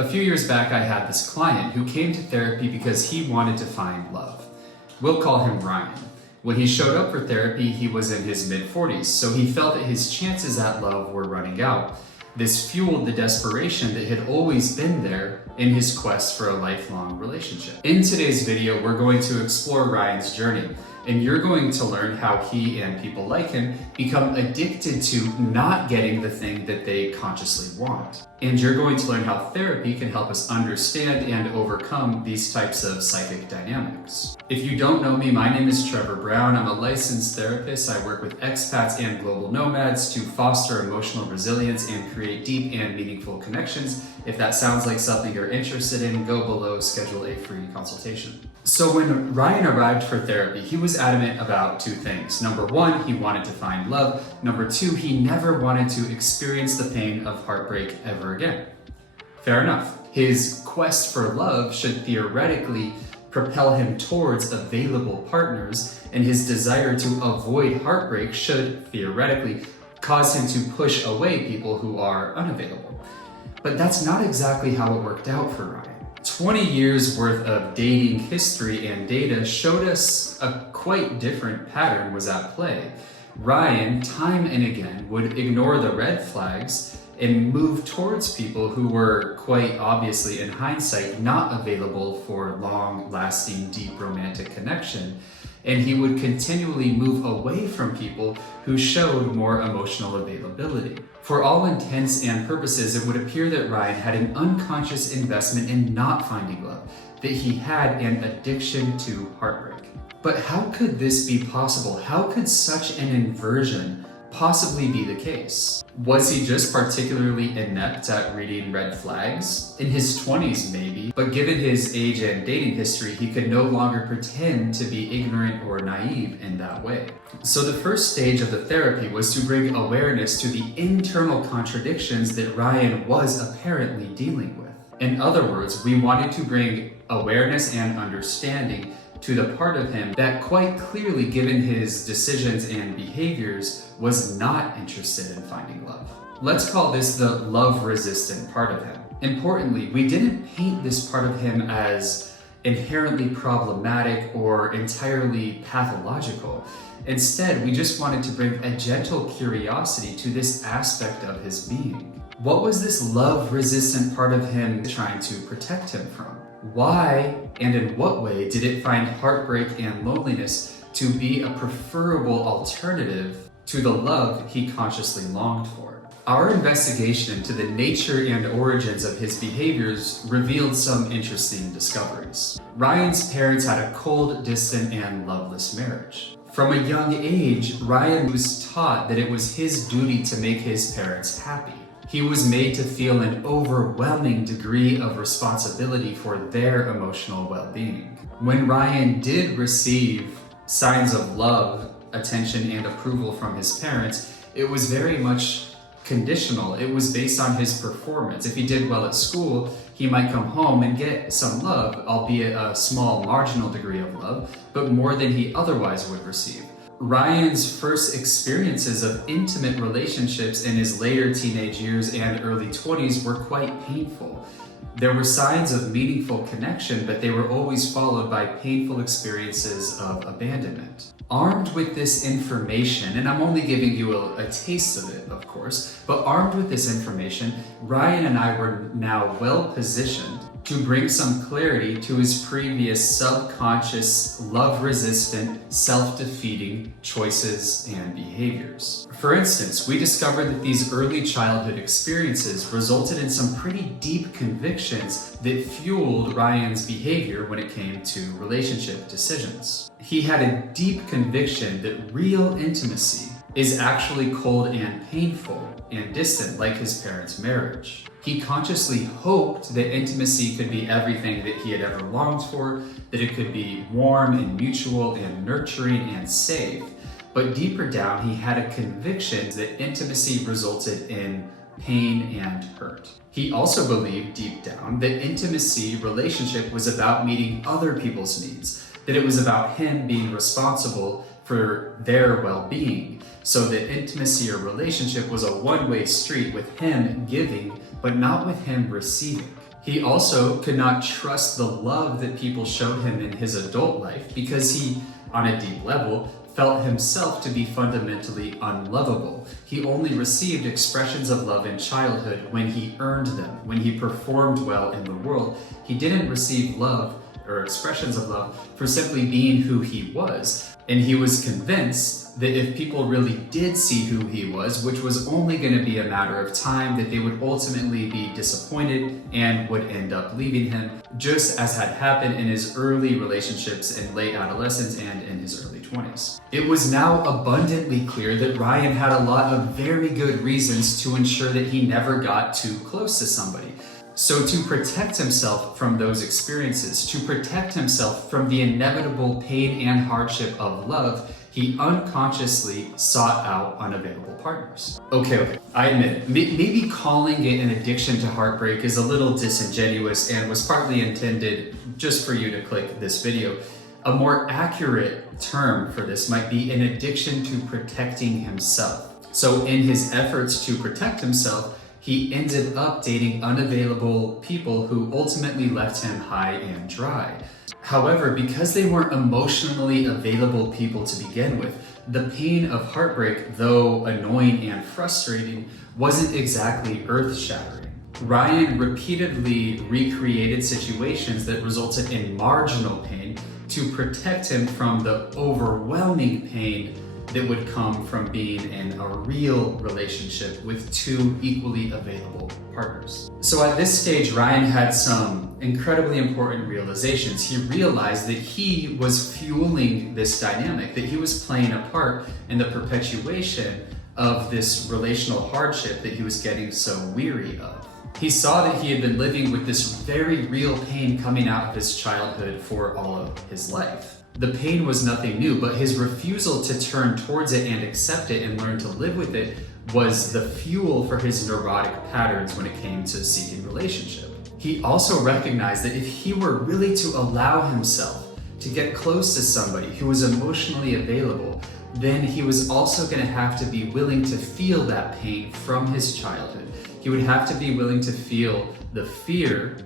A few years back, I had this client who came to therapy because he wanted to find love. We'll call him Ryan. When he showed up for therapy, he was in his mid-40s, so he felt that his chances at love were running out. This fueled the desperation that had always been there in his quest for a lifelong relationship. In today's video, we're going to explore Ryan's journey, and you're going to learn how he and people like him become addicted to not getting the thing that they consciously want. And you're going to learn how therapy can help us understand and overcome these types of psychic dynamics. If you don't know me, my name is Trevor Brown. I'm a licensed therapist. I work with expats and global nomads to foster emotional resilience and create deep and meaningful connections. If that sounds like something you're interested in, go below, schedule a free consultation. So when Ryan arrived for therapy, he was adamant about two things. Number one, he wanted to find love. Number two, he never wanted to experience the pain of heartbreak ever again. Fair enough. His quest for love should theoretically propel him towards available partners, and his desire to avoid heartbreak should theoretically cause him to push away people who are unavailable. But that's not exactly how it worked out for Ryan. 20 years worth of dating history and data showed us a quite different pattern was at play. Ryan, time and again, would ignore the red flags and move towards people who were quite obviously, in hindsight, not available for long-lasting, deep romantic connection. And he would continually move away from people who showed more emotional availability. For all intents and purposes, it would appear that Ryan had an unconscious investment in not finding love, that he had an addiction to heartbreak. But how could this be possible? How could such an inversion possibly be the case? Was he just particularly inept at reading red flags? In his 20s maybe, but given his age and dating history, he could no longer pretend to be ignorant or naive in that way. So the first stage of the therapy was to bring awareness to the internal contradictions that Ryan was apparently dealing with. In other words, we wanted to bring awareness and understanding to the part of him that quite clearly, given his decisions and behaviors, was not interested in finding love. Let's call this the love-resistant part of him. Importantly, we didn't paint this part of him as inherently problematic or entirely pathological. Instead, we just wanted to bring a gentle curiosity to this aspect of his being. What was this love-resistant part of him trying to protect him from? Why and in what way did it find heartbreak and loneliness to be a preferable alternative to the love he consciously longed for? Our investigation into the nature and origins of his behaviors revealed some interesting discoveries. Ryan's parents had a cold, distant, and loveless marriage. From a young age, Ryan was taught that it was his duty to make his parents happy. He was made to feel an overwhelming degree of responsibility for their emotional well-being. When Ryan did receive signs of love, attention, and approval from his parents, it was very much conditional. It was based on his performance. If he did well at school, he might come home and get some love, albeit a small marginal degree of love, but more than he otherwise would receive. Ryan's first experiences of intimate relationships in his later teenage years and early 20s were quite painful. There were signs of meaningful connection, but they were always followed by painful experiences of abandonment. Armed with this information, and I'm only giving you a taste of it, of course, but armed with this information, Ryan and I were now well positioned to bring some clarity to his previous subconscious, love-resistant, self-defeating choices and behaviors. For instance, we discovered that these early childhood experiences resulted in some pretty deep convictions that fueled Ryan's behavior when it came to relationship decisions. He had a deep conviction that real intimacy is actually cold and painful and distant, like his parents' marriage. He consciously hoped that intimacy could be everything that he had ever longed for, that it could be warm and mutual and nurturing and safe. But deeper down, he had a conviction that intimacy resulted in pain and hurt. He also believed deep down that intimacy relationship was about meeting other people's needs, that it was about him being responsible for their well-being, so that intimacy or relationship was a one-way street with him giving, but not with him receiving. He also could not trust the love that people showed him in his adult life because he, on a deep level, felt himself to be fundamentally unlovable. He only received expressions of love in childhood when he earned them, when he performed well in the world. He didn't receive love or expressions of love for simply being who he was. And he was convinced that if people really did see who he was, which was only going to be a matter of time, that they would ultimately be disappointed and would end up leaving him, just as had happened in his early relationships in late adolescence and in his early 20s. It was now abundantly clear that Ryan had a lot of very good reasons to ensure that he never got too close to somebody. So to protect himself from those experiences, to protect himself from the inevitable pain and hardship of love, he unconsciously sought out unavailable partners. Okay, I admit it. Maybe calling it an addiction to heartbreak is a little disingenuous and was partly intended just for you to click this video. A more accurate term for this might be an addiction to protecting himself. So in his efforts to protect himself, he ended up dating unavailable people who ultimately left him high and dry. However, because they weren't emotionally available people to begin with, the pain of heartbreak, though annoying and frustrating, wasn't exactly earth-shattering. Ryan repeatedly recreated situations that resulted in marginal pain to protect him from the overwhelming pain that would come from being in a real relationship with two equally available partners. So at this stage, Ryan had some incredibly important realizations. He realized that he was fueling this dynamic, that he was playing a part in the perpetuation of this relational hardship that he was getting so weary of. He saw that he had been living with this very real pain coming out of his childhood for all of his life. The pain was nothing new, but his refusal to turn towards it and accept it and learn to live with it was the fuel for his neurotic patterns when it came to seeking relationship. He also recognized that if he were really to allow himself to get close to somebody who was emotionally available, then he was also going to have to be willing to feel that pain from his childhood. He would have to be willing to feel the fear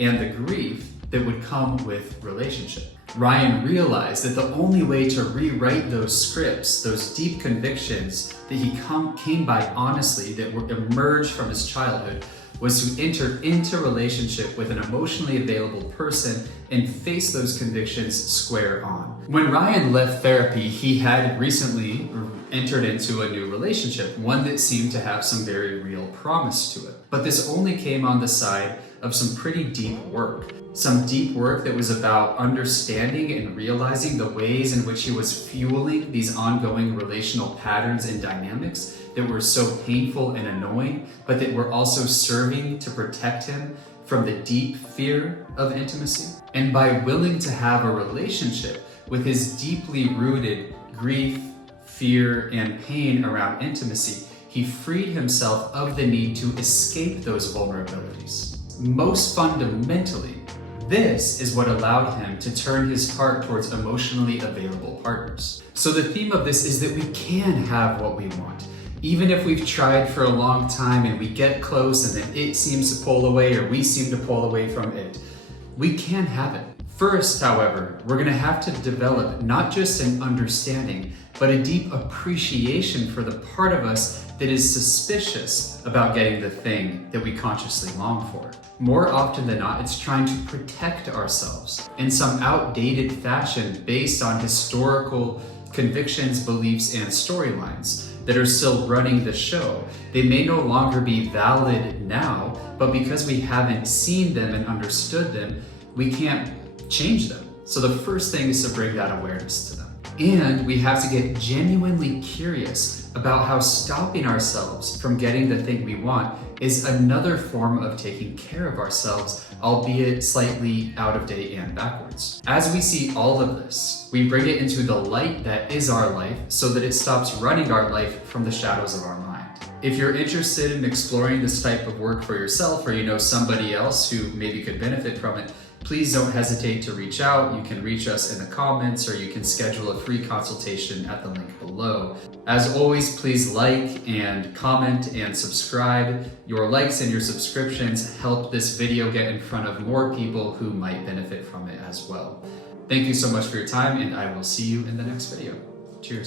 and the grief that would come with relationship. Ryan realized that the only way to rewrite those scripts, those deep convictions that he came by honestly, that were emerged from his childhood, was to enter into relationship with an emotionally available person and face those convictions square on. When Ryan left therapy, he had recently entered into a new relationship, one that seemed to have some very real promise to it. But this only came on the side of some pretty deep work. Some deep work that was about understanding and realizing the ways in which he was fueling these ongoing relational patterns and dynamics that were so painful and annoying, but that were also serving to protect him from the deep fear of intimacy. And by willing to have a relationship with his deeply rooted grief, fear, and pain around intimacy, he freed himself of the need to escape those vulnerabilities. Most fundamentally, this is what allowed him to turn his heart towards emotionally available partners. So the theme of this is that we can have what we want. Even if we've tried for a long time and we get close and then it seems to pull away or we seem to pull away from it, we can have it. First, however, we're going to have to develop not just an understanding, but a deep appreciation for the part of us that is suspicious about getting the thing that we consciously long for. More often than not, it's trying to protect ourselves in some outdated fashion based on historical convictions, beliefs, and storylines that are still running the show. They may no longer be valid now, but because we haven't seen them and understood them, we can't change them. So the first thing is to bring that awareness to them. And we have to get genuinely curious about how stopping ourselves from getting the thing we want is another form of taking care of ourselves, albeit slightly out of date and backwards. As we see all of this, we bring it into the light that is our life so that it stops running our life from the shadows of our mind. If you're interested in exploring this type of work for yourself, or you know somebody else who maybe could benefit from it, please don't hesitate to reach out. You can reach us in the comments, or you can schedule a free consultation at the link below. As always, please like and comment and subscribe. Your likes and your subscriptions help this video get in front of more people who might benefit from it as well. Thank you so much for your time, and I will see you in the next video. Cheers.